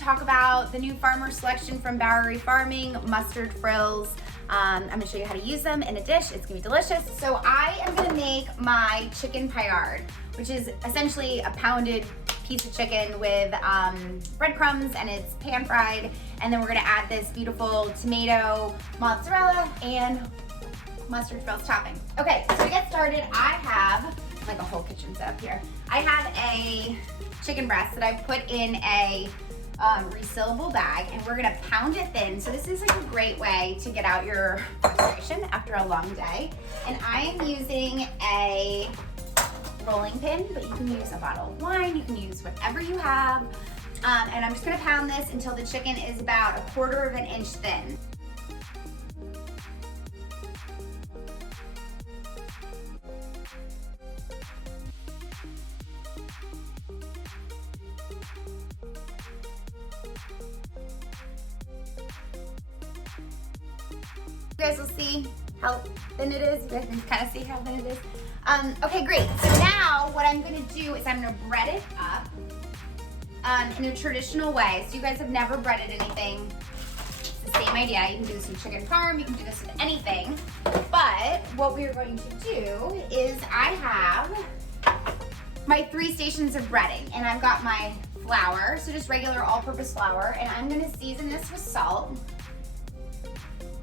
talk about the new farmer selection from Bowery Farming, mustard frills. I'm gonna show you how to use them in a dish. It's gonna be delicious. So I am gonna make my chicken paillard, which is essentially a pounded piece of chicken with breadcrumbs, and it's pan fried. And then we're gonna add this beautiful tomato, mozzarella, and mustard frills topping. Okay, so to get started, I have like a whole kitchen set up here. I have a chicken breast that I put in a resealable bag, and we're gonna pound it thin. So this is like a great way to get out your frustration after a long day. And I am using a rolling pin, but you can use a bottle of wine, you can use whatever you have. And I'm just gonna pound this until the chicken is about 1/4 of an inch thin. You guys will see how thin it is. You guys can kind of see how thin it is. Okay, great. So now what I'm gonna do is I'm gonna bread it up in a traditional way. So you guys have never breaded anything. It's the same idea. You can do this with chicken parm, you can do this with anything. But what we're going to do is I have my 3 stations of breading, and I've got my flour, so just regular all-purpose flour, and I'm gonna season this with salt.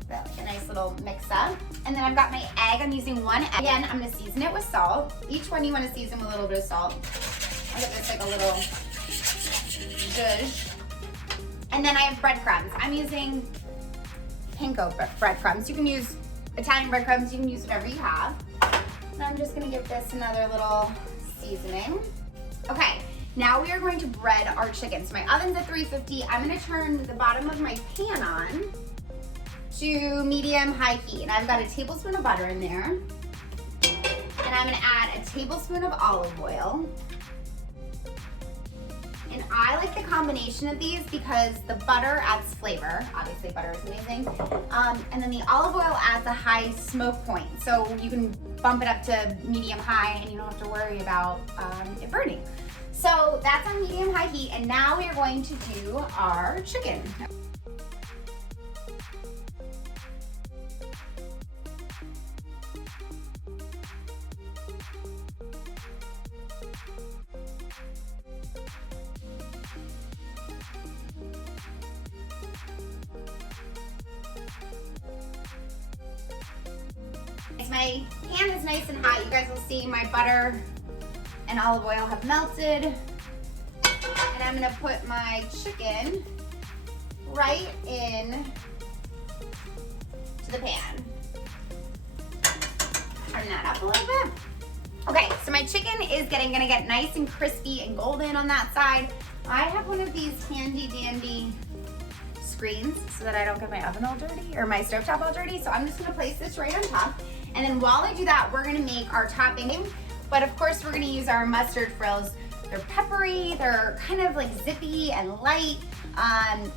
Like a nice little mix up. And then I've got my egg. I'm using 1 egg. Again, I'm gonna season it with salt. Each one you wanna season with a little bit of salt. I'll give this like a little zhuzh. And then I have breadcrumbs. I'm using panko breadcrumbs. You can use Italian breadcrumbs, you can use whatever you have. And I'm just gonna give this another little seasoning. Okay, now we are going to bread our chicken. So my oven's at 350. I'm gonna turn the bottom of my pan on to medium-high heat. And I've got a tablespoon of butter in there. And I'm gonna add a tablespoon of olive oil. And I like the combination of these because the butter adds flavor. Obviously butter is amazing. And then the olive oil adds a high smoke point. So you can bump it up to medium-high and you don't have to worry about it burning. So that's on medium-high heat. And now we are going to do our chicken. My pan is nice and hot. You guys will see my butter and olive oil have melted. And I'm gonna put my chicken right in to the pan. Turn that up a little bit. Okay, so my chicken is gonna get nice and crispy and golden on that side. I have one of these handy dandy screens so that I don't get my oven all dirty or my stovetop all dirty. So I'm just gonna place this right on top. And then while I do that, we're gonna make our topping. But of course, we're gonna use our mustard frills. They're peppery, they're kind of like zippy and light.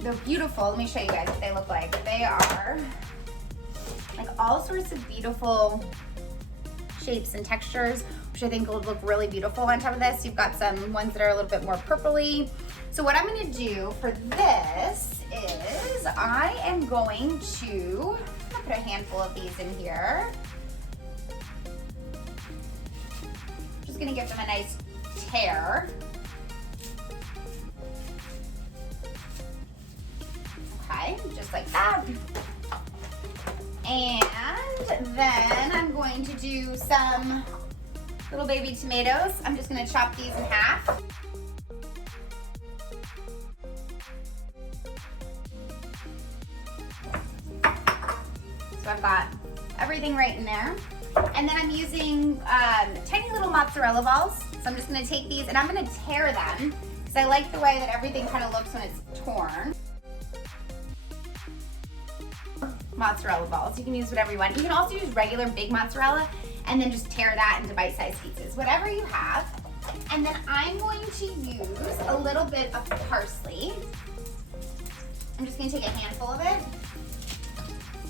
They're beautiful. Let me show you guys what they look like. They are like all sorts of beautiful shapes and textures, which I think will look really beautiful on top of this. You've got some ones that are a little bit more purpley. So what I'm gonna do for this is I am going to put a handful of these in here. Just gonna give them a nice tear. Okay, just like that. And then I'm going to do some little baby tomatoes. I'm just gonna chop these in half. So I've got everything right in there. And then I'm using tiny little mozzarella balls. So I'm just gonna take these and I'm gonna tear them because I like the way that everything kind of looks when it's torn. Mozzarella balls, you can use whatever you want. You can also use regular big mozzarella and then just tear that into bite-sized pieces, whatever you have. And then I'm going to use a little bit of parsley. I'm just gonna take a handful of it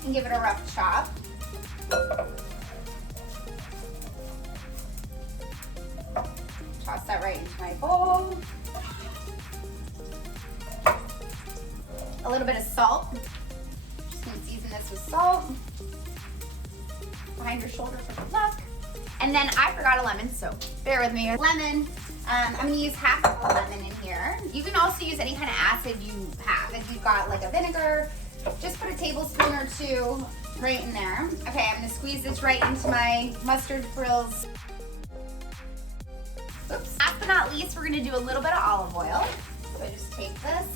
and give it a rough chop. Toss that right into my bowl. little bit of salt. Just gonna season this with salt. Behind your shoulder for good luck. And then I forgot a lemon, so bear with me. Lemon. I'm gonna use half of a lemon in here. You can also use any kind of acid you have. If you've got like a vinegar, just put a tablespoon or two right in there. Okay, I'm gonna squeeze this right into my mustard frills. Oops. Last but not least, we're gonna do a little bit of olive oil. So I just take this.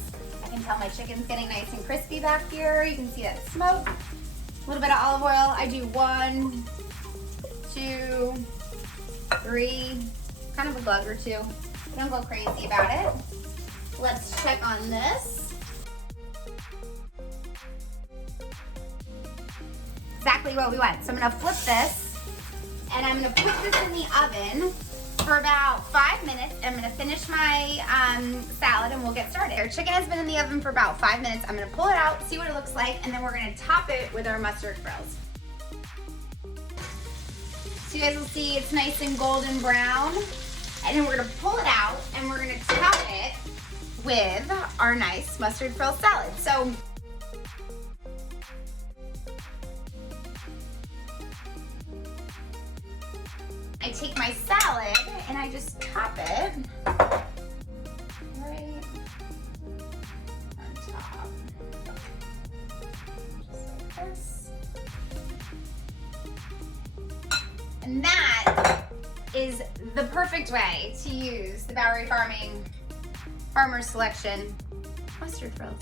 I can tell my chicken's getting nice and crispy back here. You can see that smoke. A little bit of olive oil. I do 1, 2, 3, kind of a bug or two. Don't go crazy about it. Let's check on this. Exactly what we want. So I'm gonna flip this and I'm gonna put this in the oven for about 5 minutes. I'm gonna finish my salad and we'll get started. Our chicken has been in the oven for about 5 minutes. I'm gonna pull it out, see what it looks like, and then we're gonna top it with our mustard frills. So you guys will see it's nice and golden brown. And then we're gonna pull it out and we're gonna top it with our nice mustard frill salad. So I take my salad and I just top it right on top. Just like this. And that is the perfect way to use the Bowery Farming Farmer's Selection mustard frills.